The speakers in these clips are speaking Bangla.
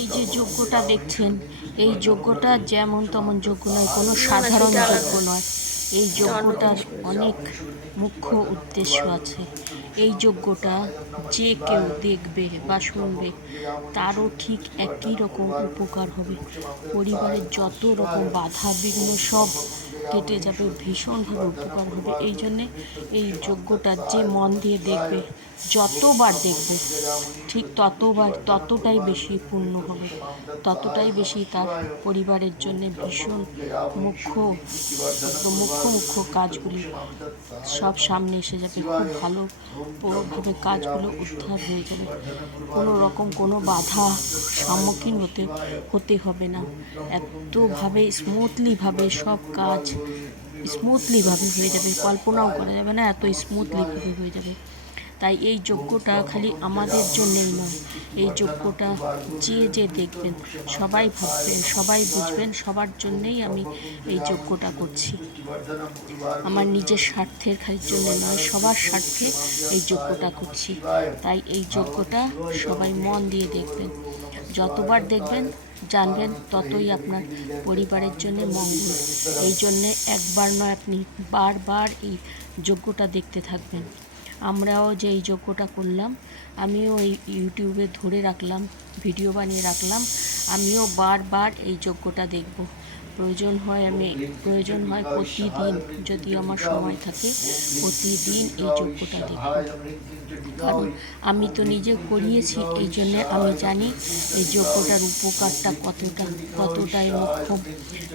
এই যে যজ্ঞটা দেখছেন, এই যজ্ঞটা যেমন তেমন যজ্ঞ নয়, কোনো সাধারণ যজ্ঞ নয়। এই যজ্ঞটার অনেক মুখ্য উদ্দেশ্য আছে। এই যজ্ঞটা যে কেউ দেখবে বা শুনবে, তারও ঠিক একই রকম উপকার হবে। পরিবারের যত রকম বাধা বিঘ্ন সব কেটে যাবে, ভীষণভাবে উপকার হবে। এই জন্যে এই যজ্ঞটা যে মন দিয়ে দেখবে, যতবার দেখবে, ঠিক ততবার, ততটাই বেশি পূর্ণ হবে। ততটাই বেশি তার পরিবারের জন্য ভীষণ মুখ্য মুখ্য মুখ্য কাজগুলি সব সামনে এসে যাবে। খুব ভালো ভাবে কাজগুলো উদ্ধার হয়ে যাবে। কোনো রকম কোনো বাধা সম্মুখীন হতে হতে হবে না। এতভাবে স্মুথলিভাবে সব কাজ স্মুথলিভাবে হয়ে যাবে, কল্পনাও করা যাবে না, এত স্মুথলিভাবে হয়ে যাবে। তাই এই যজ্ঞটা খালি আমাদের জন্যেই নয়, এই যজ্ঞটা যে যে দেখবেন, সবাই ভাববেন, সবাই বুঝবেন, সবার জন্যেই আমি এই যজ্ঞটা করছি। আমার নিজের স্বার্থের খালির জন্য নয়, সবার স্বার্থে এই যজ্ঞটা করছি। তাই এই যজ্ঞটা সবাই মন দিয়ে দেখবেন। যতবার দেখবেন, জানবেন, ততই আপনার পরিবারের জন্য মঙ্গল। এই জন্যে একবার নয়, আপনি বারবার এই যজ্ঞটা দেখতে থাকবেন। আমরাও যে এই যজ্ঞটা করলাম, আমিও এই ইউটিউবে ধরে রাখলাম, ভিডিও বানিয়ে রাখলাম, আমিও বারবার এই যজ্ঞটা দেখব। প্রয়োজন হয় আমি, প্রয়োজন হয় প্রতিদিন যদি আমার সময় থাকে, প্রতিদিন এই যজ্ঞটা দেখব কারণ আমি তো নিজে করিয়েছি, এই জন্যে আমি জানি এই যজ্ঞটার উপকারটা কতটা, কতটাই মোক্ষম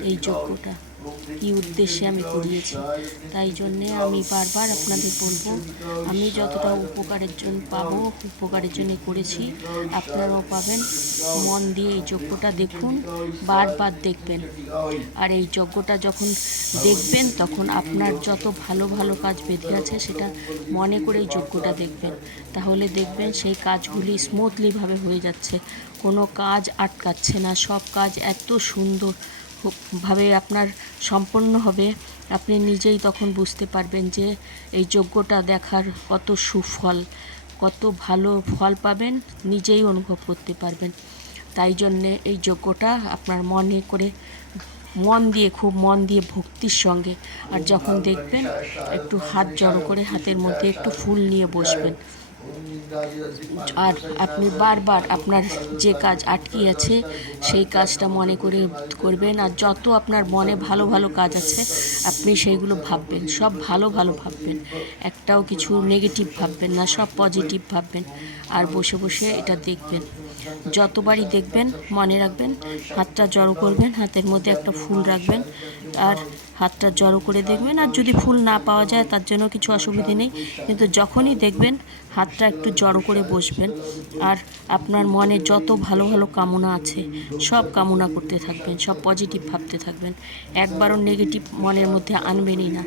এই যজ্ঞটা কী উদ্দেশ্যে আমি করিয়েছি। তাই জন্যে আমি বারবার আপনাদের বলব, আমি যতটা উপকারের জন্য পাবো, উপকারের জন্য করেছি, আপনারাও পাবেন। মন দিয়ে এই যজ্ঞটা দেখুন, বারবার দেখবেন। আর এই যজ্ঞটা যখন দেখবেন, তখন আপনার যত ভালো ভালো কাজ বেঁধে আছে, সেটা মনে করে এই যজ্ঞটা দেখবেন। তাহলে দেখবেন সেই কাজগুলি স্মুথলিভাবে হয়ে যাচ্ছে। কোনো কাজ আটকাচ্ছে না। সব কাজ এত সুন্দর ভাবে আপনার সম্পন্ন হবে। আপনি নিজেই তখন বুঝতে পারবেন যে এই যজ্ঞটা দেখার কত সুফল, কত ভালো ফল পাবেন, নিজেই অনুভব করতে পারবেন। তাই জন্যে এই যজ্ঞটা আপনার মনে করে, মন দিয়ে, খুব মন দিয়ে ভক্তির সঙ্গে আর যখন দেখবেন, একটু হাত জড়ো করে হাতের মধ্যে একটু ফুল নিয়ে বসবেন। আর আপনি বারবার আপনার যে কাজ আটকে আছে, সেই কাজটা মনে করে করবেন। আর যত আপনার মনে ভালো ভালো কাজ আছে, আপনি সেইগুলো ভাববেন। সব ভালো ভালো ভাববেন। একটাও কিছু নেগেটিভ ভাববেন না, সব পজিটিভ ভাববেন। আর বসে বসে এটা দেখবেন। যতবারই দেখবেন, মনে রাখবেন, হাতটা জড়ো করবেন, হাতের মধ্যে একটা ফুল রাখবেন। আর হাতটা জড়ো করে দেখবেন আর যদি ফুল না পাওয়া যায় তার জন্য কিছু অসুবিধে নেই। কিন্তু যখনই দেখবেন হাতটা একটু জড়ো করে বসবেন আর আপনার মনে যত ভালো ভালো কামনা আছে সব কামনা করতে থাকবেন, সব পজিটিভ ভাবতে থাকবেন। একবারও নেগেটিভ মনের মধ্যে আনবেনই না।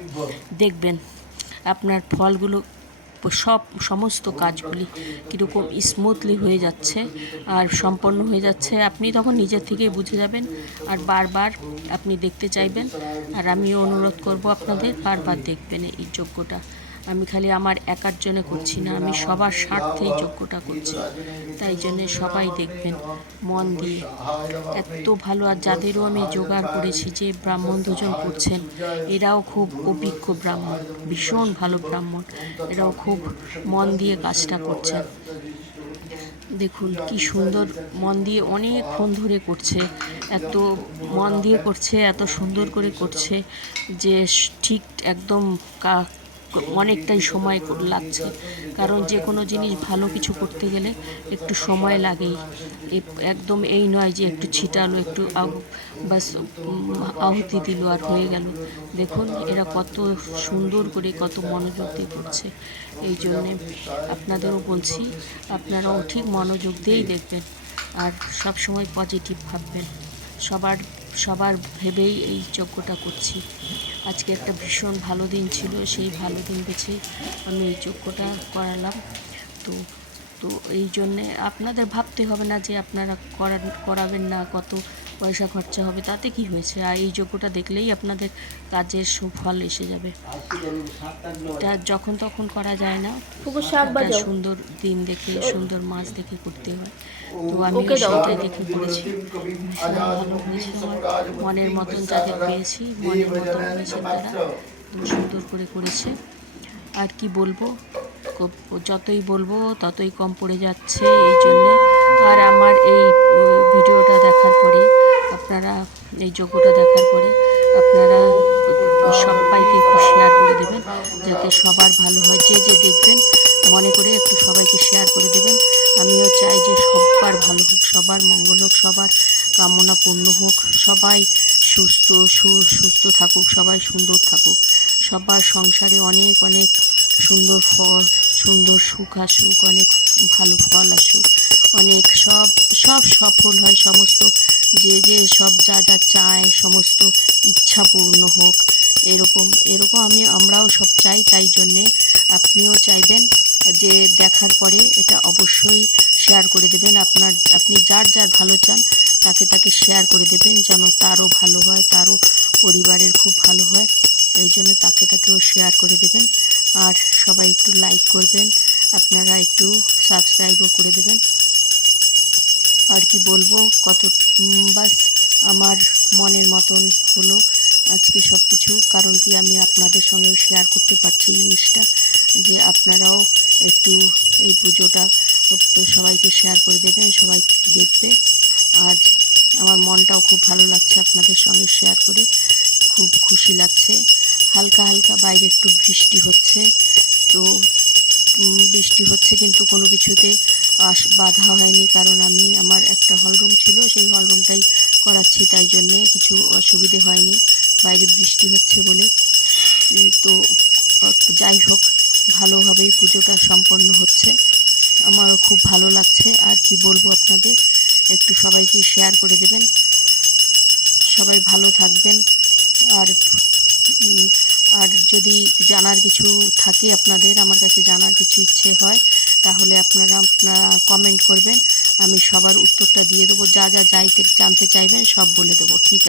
দেখবেন আপনার ফলগুলো সব সমস্ত কাজগুলি কীরকম স্মুথলি হয়ে যাচ্ছে আর সম্পন্ন হয়ে যাচ্ছে, আপনি তখন নিজের থেকেই বুঝে যাবেন আর বারবার আপনি দেখতে চাইবেন। আর আমিও অনুরোধ করব আপনাদের বারবার দেখবেন এই যোগ্যটা আমি খালি আমার একার জন্য করছি না, আমি সবার স্বার্থেই যোগ্যটা করছি। তাই জন্যে সবাই দেখবেন, মন দিয়ে এত ভালো আর যাদেরও আমি জোগাড় করেছি যে ব্রাহ্মণ দুজন করছেন, এরাও খুব অভিজ্ঞ ব্রাহ্মণ, ভীষণ ভালো ব্রাহ্মণ, এরাও খুব মন দিয়ে কাজটা করছেন। দেখুন কি সুন্দর মন দিয়ে অনেকক্ষণ ধরে করছে, এত মন দিয়ে করছে, এত সুন্দর করে করছে যে ঠিক একদম অনেকটাই সময় লাগছে। কারণ যে কোনো জিনিস ভালো কিছু করতে গেলে একটু সময় লাগেই। একদম এই নয় যে একটু ছিটালো, একটু বাস আহুতি দিল আর হয়ে গেল। দেখুন, এরা কত সুন্দর করে, কত মনোযোগ দিয়ে করছে। এই জন্যে আপনাদেরও বলছি, আপনারাও ঠিক মনোযোগ দিয়েই দেখবেন। আর সব সময় পজিটিভ ভাববেন। সবার সবার ভেবেই এই যজ্ঞটা করছি। আজকে একটা ভীষণ ভালো দিন ছিল, সেই ভালো দিন বেছে আমি এই যজ্ঞটা করালাম। তো তো এই জন্যে আপনাদের ভাবতে হবে না যে আপনারা করান, করাবেন না, কত পয়সা খরচা হবে তাতে কি হয়েছে? আর এই যোগ্যটা দেখলেই আপনাদের কাজের সুফল এসে যাবে। এটা যখন তখন করা যায় না। সুন্দর দিন দেখে সুন্দর মাছ দেখে করতে হয়। তো আমি সেটাই দেখে করেছি। ভালো হয়েছে আমার মনের মতন যাদের পেয়েছি মনের মতন হয়েছে তারা। খুব সুন্দর করে করেছে। আর কি বলব? যতই বলব ততই কম পড়ে যাচ্ছে এই জন্যে। আর আমার এই উম, ভিডিওটা দেখার পরে আপনারা এই যোগ্যটা দেখার পরে আপনারা সবাইকে একটু শেয়ার করে দেবেন, যাতে সবার ভালো হয়। যে যে দেখবেন, মনে করে একটু সবাইকে শেয়ার করে দেবেন। আমিও চাই যে সবার ভালো হোক, সবার মঙ্গল হোক, সবার কামনা পূর্ণ হোক, সবাই সুস্থ সুস্থ থাকুক, সবাই সুন্দর থাকুক। সবার সংসারে অনেক অনেক সুন্দর ফল, সুন্দর সুখ আসুক, অনেক ভালো ফল আসুক। অনেক সব সব সফল হয়, সমস্ত যে যে সব যা যা চায়, সমস্ত ইচ্ছা পূর্ণ হোক, এরকম এরকম আমি, আমরাও সব চাই, তাই জন্যে আপনিও চাইবেন যে দেখার পরে এটা অবশ্যই শেয়ার করে দেবেন। আপনার, আপনি যার যার ভালো চান, তাকে তাকে শেয়ার করে দেবেন যেন তারও ভালো হয়, তারও পরিবারের খুব ভালো হয়, এই জন্য তাকে, তাকেও শেয়ার করে দেবেন। আর সবাই একটু লাইক করবেন, আপনারা একটু সাবস্ক্রাইবও করে দেবেন। আর কি বলব? কত বাস আমার মনের মতন হলো আজকে সব কিছু কারণ কি আমি আপনাদের সঙ্গেও শেয়ার করতে পারছি জিনিসটা, যে আপনারাও একটু এই পুজোটা সবাইকে শেয়ার করে দেবেন, সবাই দেখবে। আজ আমার মনটাও খুব ভালো লাগছে আপনাদের সঙ্গে শেয়ার করে। খুব খুশি লাগছে। হালকা হালকা বাইরে একটু বৃষ্টি হচ্ছে। তো বৃষ্টি হচ্ছে কিন্তু কোনো কিছুতে আস, বাধা হয়নি। কারণ আমি, আমার একটা হলরুম ছিল, সেই হলরুমটাই করাচ্ছি, তাই জন্যে কিছু অসুবিধে হয়নি। বাইরে বৃষ্টি হচ্ছে বলে। তো যাই হোক, ভালোভাবেই পুজোটা সম্পন্ন হচ্ছে। আমারও খুব ভালো লাগছে। আর কি বলব আপনাদের? একটু সবাইকে শেয়ার করে দেবেন। সবাই ভালো থাকবেন। আর আর যদি জানার কিছু থাকে আপনাদের, আমার কাছে জানার কিছু ইচ্ছে হয় তাহলে আপনারা আপনারা কমেন্ট করবেন। আমি সবার উত্তরটা দিয়ে দেবো। যা যা যাইতে জানতে চাইবেন সব বলে দেবো। ঠিক আছে।